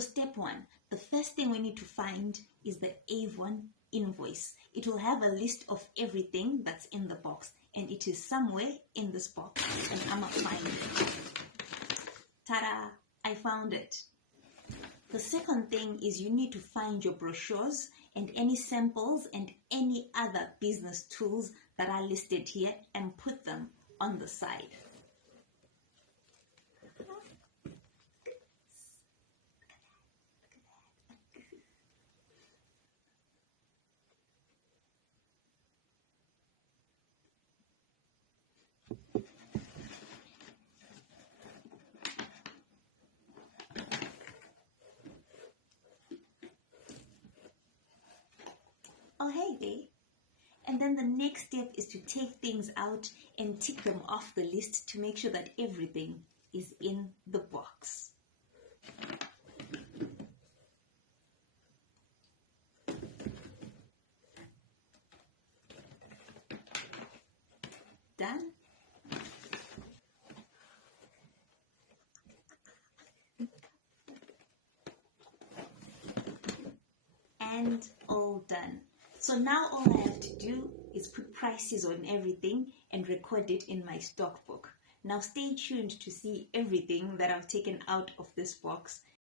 Step one, the first thing we need to find is the Avon invoice. It will have a list of everything that's in the box, and it is somewhere in this box, and I'm gonna find it. Ta-da! I found it. The second thing is you need to find your brochures and any samples and any other business tools that are listed here and put them on the side. Oh, hey there. And then the next step is to take things out and tick them off the list to make sure that everything is in the box. Done? And all done. So now all I have to do is put prices on everything and record it in my stock book. Now stay tuned to see everything that I've taken out of this box